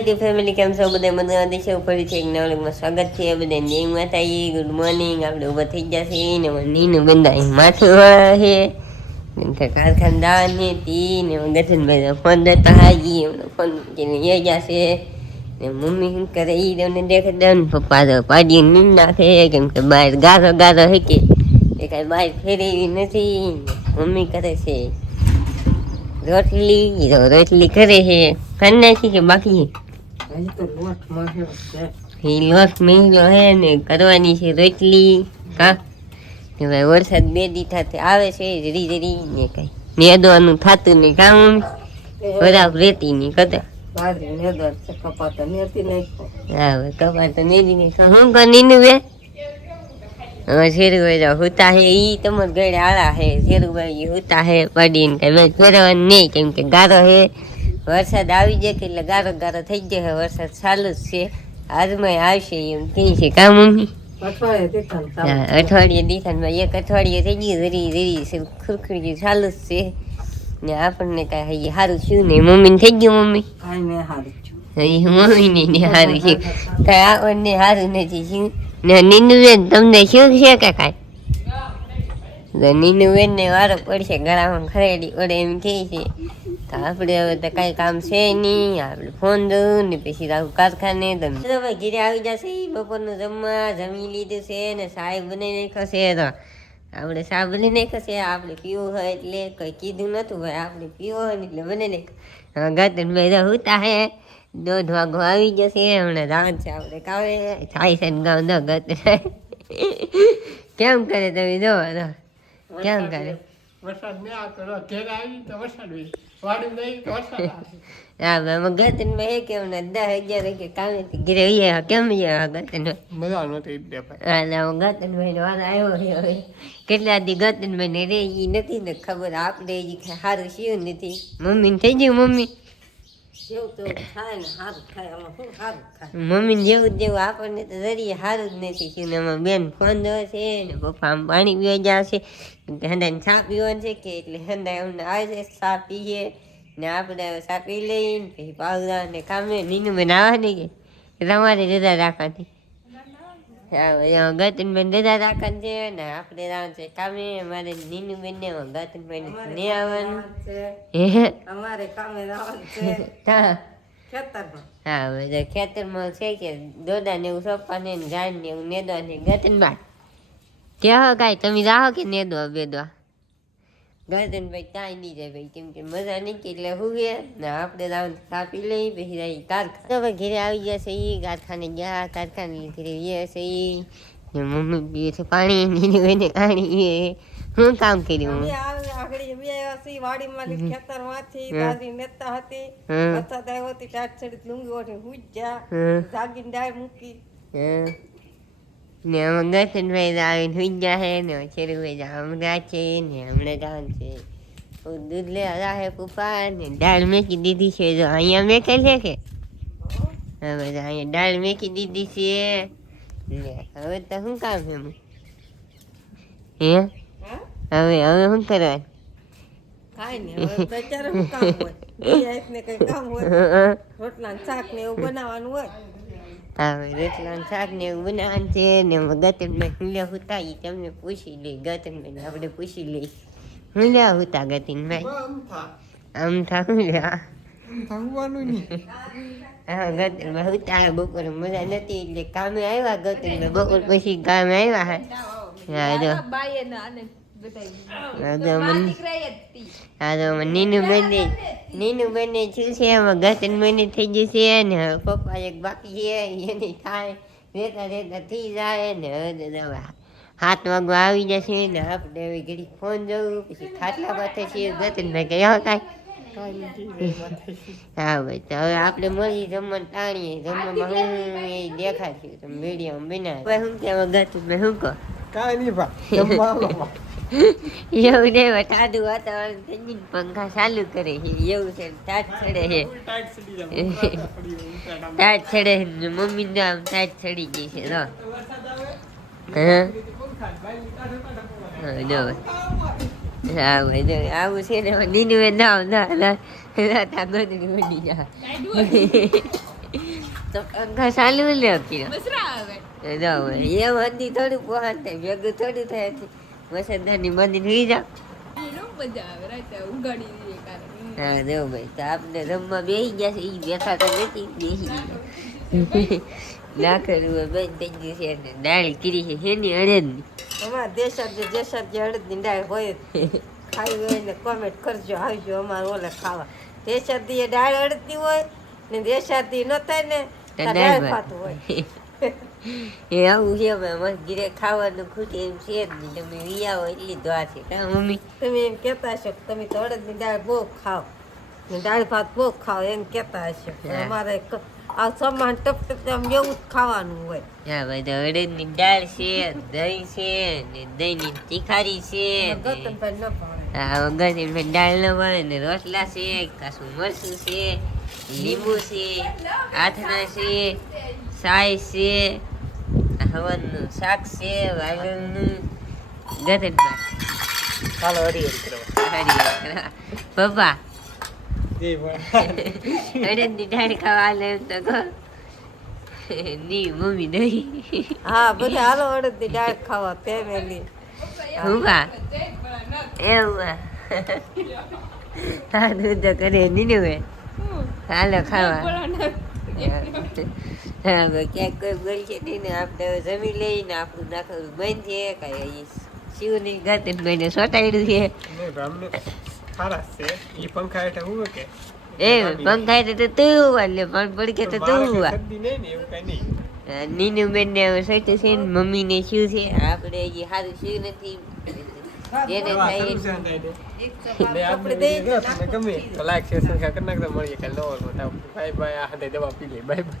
Family કેમ છો બધા બધા દેશો ફરીથી એક નવા વ્લોગમાં સ્વાગત છે બધા જય માતાજી ગુડ મોર્નિંગ આપણે ઉભા થઈ ગયા છે ને નીનું બંદા માથું છે કારખાના દાન ને તી ને ગઠનભાઈ ફોન દેતા હાજી ફોન મૂકીને એ ગયા છે ને મમ્મી શું કરે એ તમને દેખે દે ને પપ્પા તો પાડી નીંદ નાખે કેમ કે બહાર ગારો ગારો હે કે એ કાંઈ બહાર ફેરવી નથી મમ્મી કરે છે રોટલી કરે છે ખાઈ નાખી કે બાકી લોટ મેળ્યો હે ને કરવાની છે રોટલી કા કે ભાઈ વરસાદ બે દીઠાથી આવે છે જરી જરી ને કઈ નેદવાનું થતું નહીં કામ બરાબર રેતી નહીં કદા હા કપા તો નેદી નહીં શું કરી બે હવે શેરુભાઈ હુતા હે ઈ તમારે ઘરે આળા હે શેરુભાઈ હુતા હે પડીને કઈ ફેરવાનું નહીં કેમ કે ગારો હે વરસાદ આવી જાય કે એટલે ગારો ગારો થઈ જાય વરસાદ ચાલુ જ છે આજમાં આવશે એમ કહે છે કા મમ્મી અઠવાડિયે દીઠામાં એક અઠવાડિયે થઈ ગયું જરી જરી ખુરખુરી ચાલુ જ છે ને આપણને કાંઈ સારું થયું નહીં મમ્મીને થઈ ગયું મમ્મી મમ્મી ને સારું છે કાંઈ આપણને સારું નથી શું ને નીનુબેન તમને શું છે કે કાંઈ નીનુબેન ને વારો પડશે ગળામાં ખરેડી પડે એમ કહે છે તો આપણે હવે તો કાંઈ કામ છે નહીં આપણે ફોન દઉં ને પછી આવું કારખાને તમે ભાઈ ઘીરે આવી જશે બપોરનું જમવા જમી લીધું છે ને સાહેબ બનાવી નાખ્યો છે તો આપણે ચા બની નાખ્યો છે આપણે પીવો હોય એટલે કંઈ કીધું નહોતું ભાઈ આપણે પીવો હોય ને એટલે બને નાખ્યો ગતનભાઈ હુતા હે 1:30 વાગો આવી જશે હમણાં રાત છે આપણે કાવે થાય છે ને ગામ દો ગત કેમ કરે તમે દો કેમ કરે વરસાદ ને આ કરો ઘેર આવી તો વરસાદ વાડી નહીં તો વરસાદ હા ગતનભાઈ હે કે હમણાં 10-11 કે કામે ઘરે અહીંયા કેમ ગતનભાઈ મજા નહોતી ગતનભાઈ નો વાર આવ્યો છે હવે કેટલા દી ગતનભાઈ ને રે ઈ નથી ને ખબર આપણે સારું શિયું નથી મમ્મી થઈ ગયું મમ્મી મમ્મી જેવું જેવું આપણને તો જરીએ સારું જ નથી થયું એમાં બેન ફોન દો છે ને પપ્પા આમ પાણી પીવા જાય છે હંદાને ચા પીવાનું છે કે એટલે હંદા અમને આવે છે ચા પીએ ને આપણે ચા પી લઈને પછી પાવડા ને કામે નીનું બેન આવે ને કે તમારે રજા રાખવાની હા ગતનબેન રજા રાખવાની છે ને આપણે રાવણ છે કામે અમારે નીનું બેન ને ગતનબેન નહીં આવવાનું અમારે કામે જવાનું છે ખેતરમાં હા બધા ખેતરમાં છે કે દોડા ને એવું સોંપવાને ઝાડ ને એવું નેદવા ને ગતનભાઈ કહો કાંઈ તમે જાઓ કે નેદવા બેદવા ગતનભાઈ કાંઈ નહીં જાય ભાઈ કેમ કે મજા નહીં કે એટલે હું ને આપણે રાવણ કાપી લઈ પછી રહી કારખાને ઘરે આવી જશે એ કારખાને ગયા કારખાને ઘરે છે એ મમ્મી પીએ છે પાણી નીની બેને પાણી હું કામ કર્યું વાડીમાં ખેતરમાંથી બાજરી નેતા હતી વરસાદ આવ્યો હતી ચાટ છડી લુંગી ઓઠે હુજ્યા જાગીને ડાળ મૂકી ને આમાં ગતનભાઈ આવીને હુઈ ગયા છે ને શેરુભાઈ હમણાં છે ને હમણાં જવાનું છે દૂધ લેવા છે પપ્પા ને દાળ મેકી દીધી છે જો અહીંયા મેકે છે કે હવે અહીંયા દાળ મેકી દીધી છે હવે તો શું કામ છે હે હવે શું કરવાનું કાંઈ નહીં હવે બચારે શું કામ હોય ને કઈ કામ હોય રોટલા શાક ને એવું બનાવવાનું હોય હા રોટલા શાક ને એવું બનાવવાનું છે ને ગતનભાઈ હું લે હુતા એ તમને પૂછી લઈ ગતનભાઈ આપણે પૂછી લઈ હું લે હુતા ગતનભાઈ આમ થા હું લે હા ગતનભાઈ હુતા બપોરે મજા નથી એટલે કામે આવ્યા ગતનભાઈ બપોર પછી કામે આવ્યા હા જો નીનું બેને શું છે એમાં ગતનભાઈને થઈ ગયું છે ને પપ્પા એક બાકી છે એની થાય રેતા રેતા થઈ જાય ને હવે 7 વાગવા આવી જશે ને આપણે હવે ઘડી ફોન જવું પછી ખાટલા પાસે છીએ ગતનભાઈ કયા કાંઈ હા ભાઈ તો હવે આપણે મળી જમવાનું તાણીએ જમવામાં હું એ દેખાડશું તમે વિડીયો બનાવે શું કહેવા ગતનભાઈ શું કહો કાંઈ નહીં એવું ને ટાઢું વાતાવરણ થઈ ગયું પંખા ચાલુ કરે છે એવું છે ટાટ ચડે છે ટાટ ચડે છે મમ્મી ને આમ ટાટ ચડી ગઈ છે તો હા ભાઈ આવું છે ને નીનું નામ ના ગોદડી બની જાય તો પંખા ચાલુ લ્યો કીધો મસરા આવે જો એમ હંધી થોડું પહોંચ થાય ભેગું થોડું થાય વસંતની મંદિર થઈ જાવ એનો મજા આવે રાતે ઉગાડી દઈએ કારણ હા જો ભાઈ તો આપણે રમવા બેસી ગયા છે એ બેઠા તો નથી બેસી ગયા ના કરવું બેન થઈ ગયું છે ને દાળ કીરી છે એની અડદની અમારા દેશાદ જે હળદની દાળ હોય જ. ખાવી હોય ને કોમેન્ટ કરજો આવજો અમારે ઓલે ખાવા દેશાદી દાળ હળદની હોય ને દેશાદી ન થાય ને તો તો દાળ દાળ ભાત. ભાત હોય. એ આવું છે ભાઈ મસ્ત ઘીરે ખાવાનું ખૂટે એમ છે જ નહીં તમે વિયાવો એટલી દ્વા છે કા મમ્મી તમે એમ કહેતા હશો કે તમે તો હળદની દાળ બહુ ખાઓ ને દાળ ભાત બહુ ખાઓ એમ કહેતા હશો પણ હા. અમારે આ સમાન ટપ આમ એવું જ ખાવાનું હોય. હા ભાઈ તો અડદની દાળ છે દહીં છે ને દહીંની તીખારી છે ને ગૌતમભાઈ ન ભાવે. હા વગર દાળ ન મળે ને રોટલા છે કાસું મરચું છે લીંબુ છે આથણા છે સાય છે હવનનું શાક છે વાગણનું ગતનમાં ચાલો હરિહર કરવા પપ્પા જય ભોળા. અડદની દાળ ખાવા લે એમ તો કહો ની મમ્મી નહીં હા બધા હાલો હળદની દાળ ખાવા ફેમિલી. હું કા એવું હા દૂધ તો કરે નીનું હે હાલો ખાવા હા ભાઈ ક્યાંક કોઈ બોલશે નહીં ને આપણે હવે જમી લઈને આપણું નાખવું બંધ છે કાંઈ શિવની ગત ભાઈને સોટાડ્યું છે નહીં ભાઈ, અમને ખારા છે ઈ પંખા હેઠળ હું કે એ પંખા તો તું વાલે પણ પડકે તો તું મારે વા કઈ શરદી નહીં ને એવું કઈ નહીં. નીનું બેન ને સોચ્યું છે ને મમ્મી ને શું છે આપણે હજી સારું શું નથી જેને દવા થાય શરૂ છે ને તાઈને. એક તો ને આપણે આપણે દઈએ જો તમને ગમે તો લાઈક શેર સબસ્ક્રાઇબ કરી નાખજો. મળીએ કાલે નવો બાય બાય. આ હાથે દવા પી લે બાય બાય.